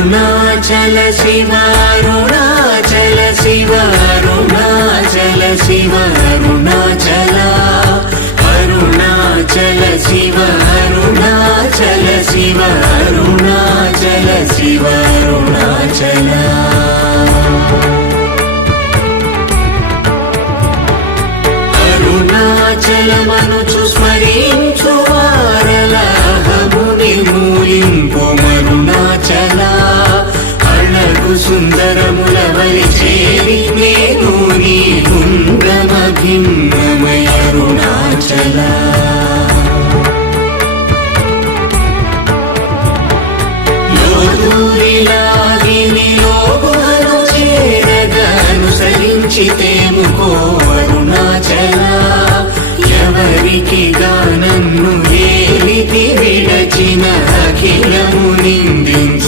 అరుణాచల శివ అరుణాచల శివ అరుణాచల శివ అరుణాచల అరుణాచల శివ అరుణాచల శివ అరుణాచల శివ అరుణాచల అరుణాచలమనుచు స్మరించు వారలహము నిర్మూలింపు మరుణాచల అళగు సుందరముల వలి చేరి నేను నీ గుండ్రమ భిన్నమయ అరుణాచల లోదూరిలాగి నీ లోగుహను చేరగా అనుసరించితేముకో